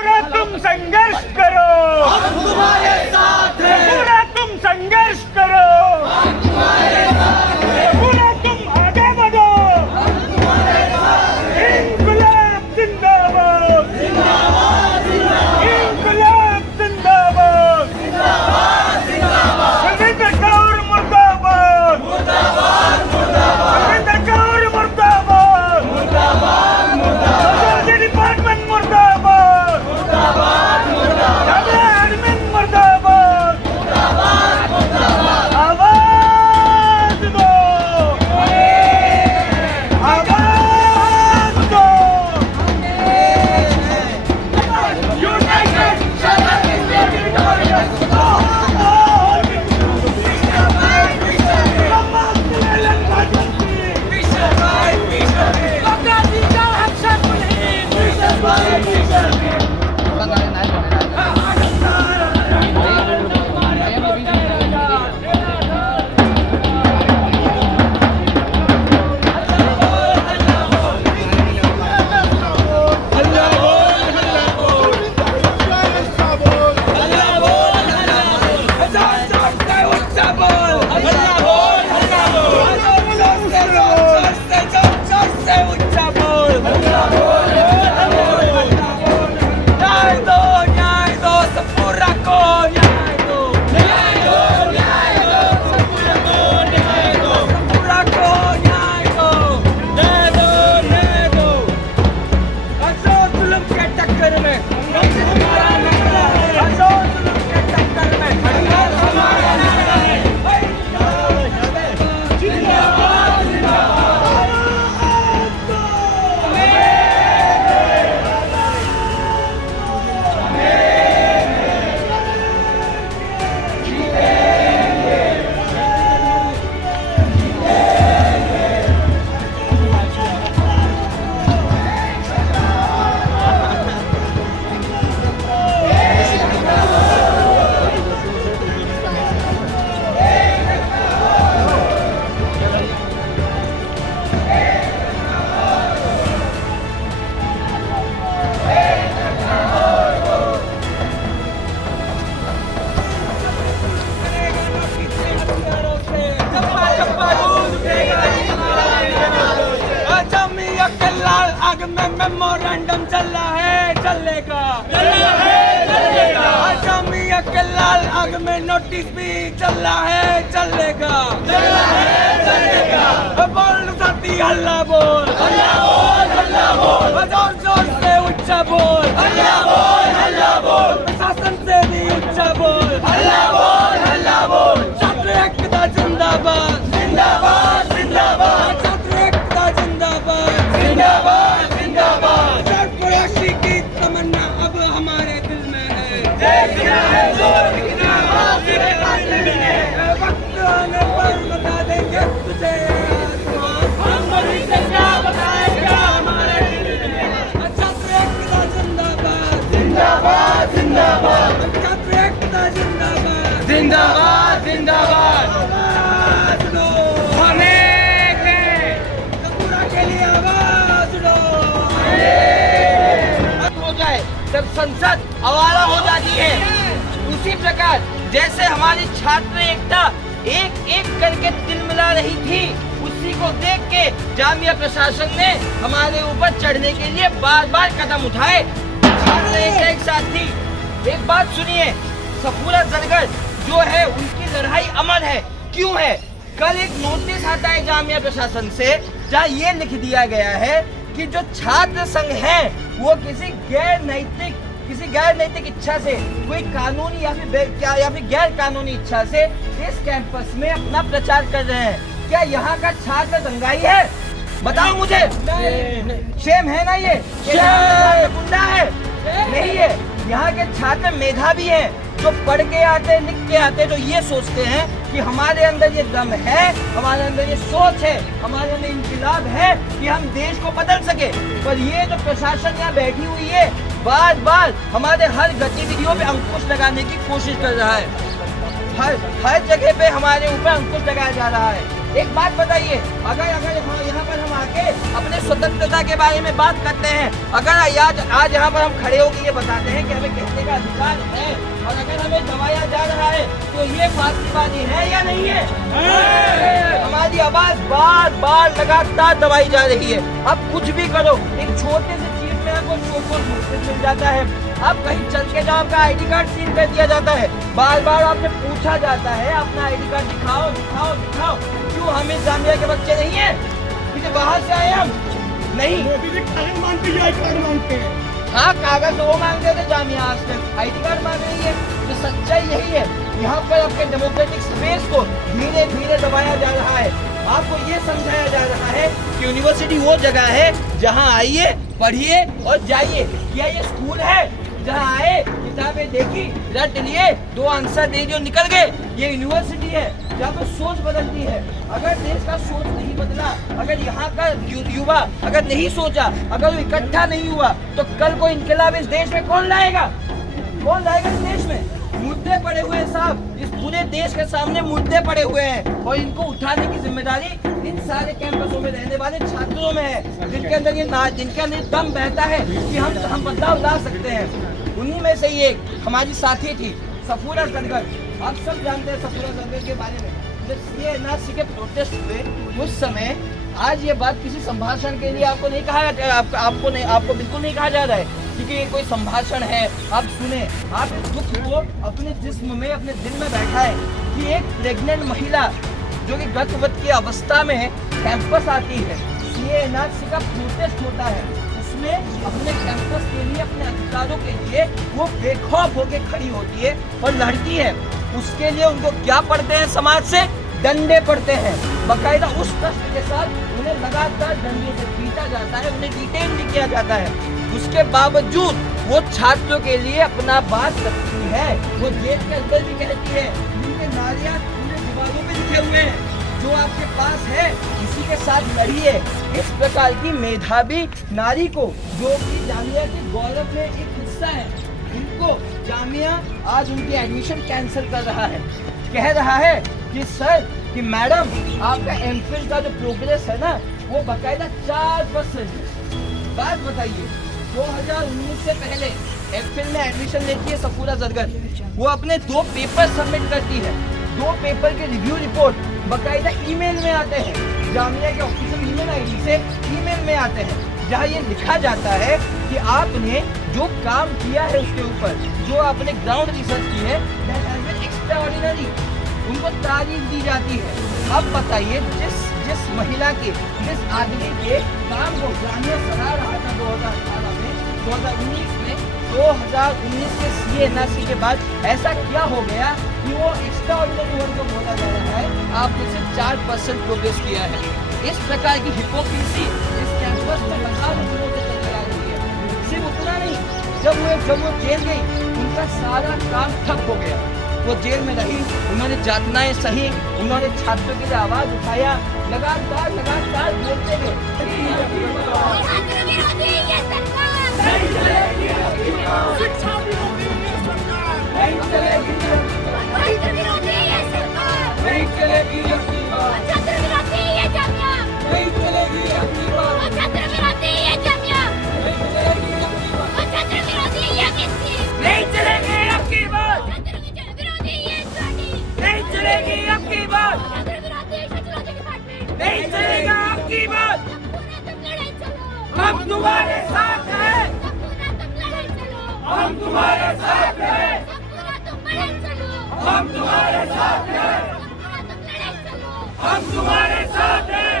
पूरा तुम संघर्ष करो, हम तुम्हारे साथ हैं। पूरा तुम संघर्ष करो, हम तुम्हारे साथ हैं। पूरा तुम आगे बढ़ो, हम तुम्हारे साथ हैं। इंकलाब जिंदाबाद, जिंदाबाद जिंदाबाद इंकलाब जिंदाबाद, जिंदाबाद जिंदाबाद रविंद्र कौर मुर्दाबाद, मुर्दाबाद मुर्दाबाद रविंद्र कौर मुर्दाबाद, मुर्दाबाद मुर्दाबाद सोसाइटी डिपार्टमेंट मुर्दाबाद, मुर्दाबाद मुर्दाबाद एडमिन मुर्दाबाद, मुर्दाबाद मुर्दाबाद आवाज दो, आवाज दो, United Sharad is victorious. Memorandum चल रहा है, चलेगा मियां के लाल आग में नोटिस भी चल रहा है, चलेगा बोल साथी हल्ला बोल, जोर जोर से उच्चा बोल, प्रशासन से भी उच्चा बोल, छात्र एकता जिंदाबाद, छात्र एकता जिंदाबाद, सरफराशी की तमन्ना अब हमारे दिल में है। वक्त आने पर बता देंगे तुझे छात्र एकता जिंदाबाद, छात्र एकता जिंदाबाद, आवाज दो, पूरा के लिए आवाज दो। हो जाए जब संसद आवारा हो जाती है, उसी प्रकार जैसे हमारी छात्र एकता एक एक करके तिलमिला रही थी, उसी को देख के जामिया प्रशासन ने हमारे ऊपर चढ़ने के लिए बार बार कदम उठाए। छात्र एक साथ थी। एक बात सुनिए, सफूरा जरगर जो है उनकी लड़ाई अमर है। क्यों है? कल एक नोटिस आता है जामिया प्रशासन से, जहाँ ये लिख दिया गया है कि जो छात्र संघ है वो किसी गैर नैतिक इच्छा से, कोई कानूनी या फिर गैर कानूनी इच्छा से इस कैंपस में अपना प्रचार कर रहे हैं। क्या यहाँ का छात्र दंगाई है? बताओ मुझे। शेम है ना ये? गुंडा है? नहीं है। यहाँ के छात्र मेधावी हैं, जो पढ़ के आते, लिख के आते, जो ये सोचते हैं कि हमारे अंदर ये दम है, हमारे अंदर ये सोच है, हमारे अंदर इंकलाब है कि हम देश को बदल सके। पर ये जो प्रशासन यहाँ बैठी हुई है, बार बार हमारे हर गतिविधियों पे अंकुश लगाने की कोशिश कर रहा है। हर जगह पे हमारे ऊपर अंकुश लगाया जा रहा है। एक बात बताइए, अगर यहाँ पर हम आके अपने स्वतंत्रता के बारे में बात करते हैं, अगर आज यहाँ पर हम खड़े होकर ये बताते हैं कि हमें कहने का अधिकार है, और अगर हमें दबाया जा रहा है, तो ये फांसीबाजी है या नहीं है? हमारी आवाज बार बार लगातार दबाई जा रही है। अब कुछ भी करो, एक छोटे से चीज में आपको शोकोर नोटिस मिल जाता है। अब कहीं चल के जाओ, आपका आईडी कार्ड सील कर दिया जाता है। बार बार आपसे पूछा जाता है अपना आईडी कार्ड दिखाओ दिखाओ दिखाओ। क्यों? हमें जामिया के बच्चे नहीं है कि बाहर से आए हम? नहीं, कागज मांगते हैं, कार्ड मांगते हैं। हाँ, कागज वो मांगते थे, जामिया आज तक आईडी कार्ड मांग रही है। तो सच्चाई यही है, यहाँ पर आपके डेमोक्रेटिक स्पेस को धीरे धीरे दबाया जा रहा है। आपको ये समझाया जा रहा है कि यूनिवर्सिटी वो जगह है जहाँ आइए, पढ़िए और जाइए। क्या ये स्कूल है जहाँ आए, किताबें देखी, रट लिए, 2 आंसर दे दिए, निकल गए? ये यूनिवर्सिटी है जहाँ पर सोच बदलती है। अगर देश का सोच नहीं बदला, अगर यहाँ का युवा अगर नहीं सोचा, अगर वो इकट्ठा नहीं हुआ, तो कल को इनकलाब इस देश में कौन लाएगा? कौन लाएगा इस देश में? मुद्दे पड़े हुए हैं साहब, इस पूरे देश के सामने मुद्दे पड़े हुए हैं, और इनको उठाने की जिम्मेदारी इन सारे कैंपसों में रहने वाले छात्रों में है, जिनके अंदर ये दम बहता है कि हम बदलाव ला सकते हैं। उन्हीं में से ही एक हमारी साथी थी सफूरा जरगर। आप सब जानते हैं सफूरा जरगर के बारे में। जब ये एनआरसी के प्रोटेस्ट हुए उस समय, आज ये बात किसी संभाषण के लिए आपको नहीं कहा, आपको बिल्कुल नहीं कहा जा रहा है, क्योंकि ये कोई संभाषण है। आप सुने, आप इस दुख को अपने जिस्म में, अपने दिल में बैठाएं कि एक प्रेग्नेंट महिला जो कि गर्भवती की अवस्था में कैंपस आती है, एनआरसी का प्रोटेस्ट होता है, उसमें अपने कैंपस के लिए, अपने अधिकारों के लिए वो बेखौफ होकर खड़ी होती है और लड़ती है। उसके लिए उनको क्या पड़ते हैं? समाज से डंडे पड़ते हैं, बाकायदा उस कष्ट के साथ उन्हें लगातार डंडे से पीटा जाता है, उन्हें डिटेन भी किया जाता है। उसके बावजूद वो छात्रों के लिए अपना बात रखती है। वो जेल के अंदर भी कहती है, उनके नारियां पूरे दीवारों पे लिखे हुए हैं, जो आपके पास है इसी के साथ लड़िए। इस प्रकार की मेधावी नारी को, जो कि जामिया के गौरव में एक हिस्सा है, इनको जामिया आज उनकी एडमिशन कैंसिल कर रहा है। कह रहा है कि सर, कि मैडम, आपका एमफिल का जो प्रोग्रेस है ना, वो बाकायदा 4% है। बात बताइए, 2019 से पहले एमफिल में एडमिशन लेती है सफूरा जरगर, वो अपने 2 पेपर सबमिट करती है। 2 पेपर के रिव्यू रिपोर्ट बाकायदा ईमेल में आते हैं, जामिया के ऑफिशियल ईमेल आईडी से ईमेल में आते हैं, जहाँ ये लिखा जाता है कि आपने जो काम किया है उसके ऊपर, जो आपने ग्राउंड रिसर्च की है, दैट हैज बीन एक्स्ट्राऑर्डिनरी, उनको तारीफ दी जाती है। अब बताइए, जिस महिला के, जिस आदमी के काम को जामिया सराह रहा था 2018 में, 2019 में, 2019 के CA-NRC के बाद ऐसा क्या हो गया कि वो एक्स्ट्राऑर्डिनरी वर्ड को बोला जा रहा है? आपने सिर्फ 4% प्रोग्रेस किया है। इस प्रकार की हिपोक्रेसी इस कैंपस में हजारों दिनों से चलती आ रही है। सिर्फ उतना नहीं, जब वो जेल गई, उनका सारा काम ठप हो गया। वो जेल में रही, उन्होंने जातनाएं सही, उन्होंने छात्रों के लिए आवाज उठाया, लगातार बोलते गए। नहीं चलेगा आपकी बात। हम तुम्हारे साथ हैं, हम तुम्हारे साथ हैं, हम तुम्हारे साथ हैं, हम तुम्हारे साथ हैं।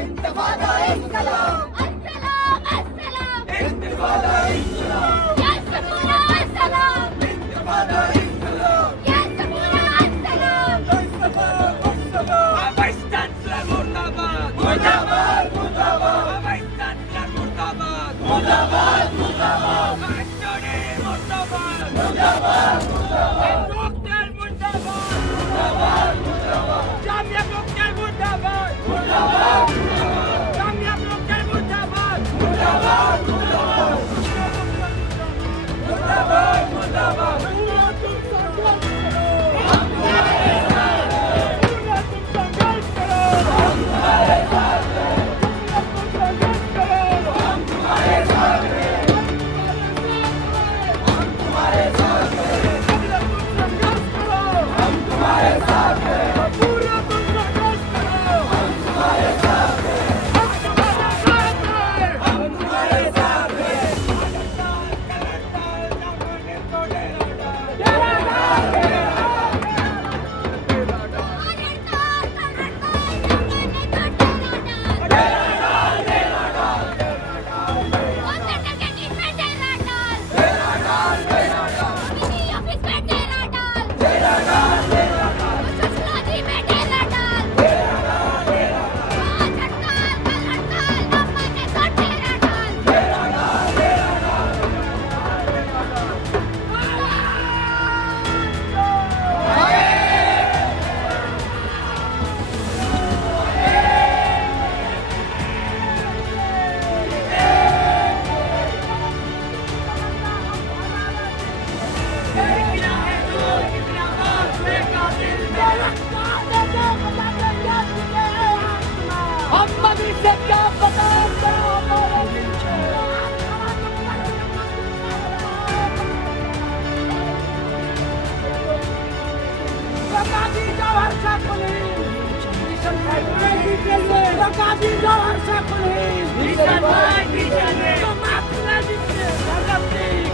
इंतिफादा इंकलाब, इंतिफादा इंकलाब, इंतिफादा इंकलाब।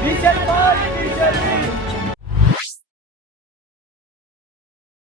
Michel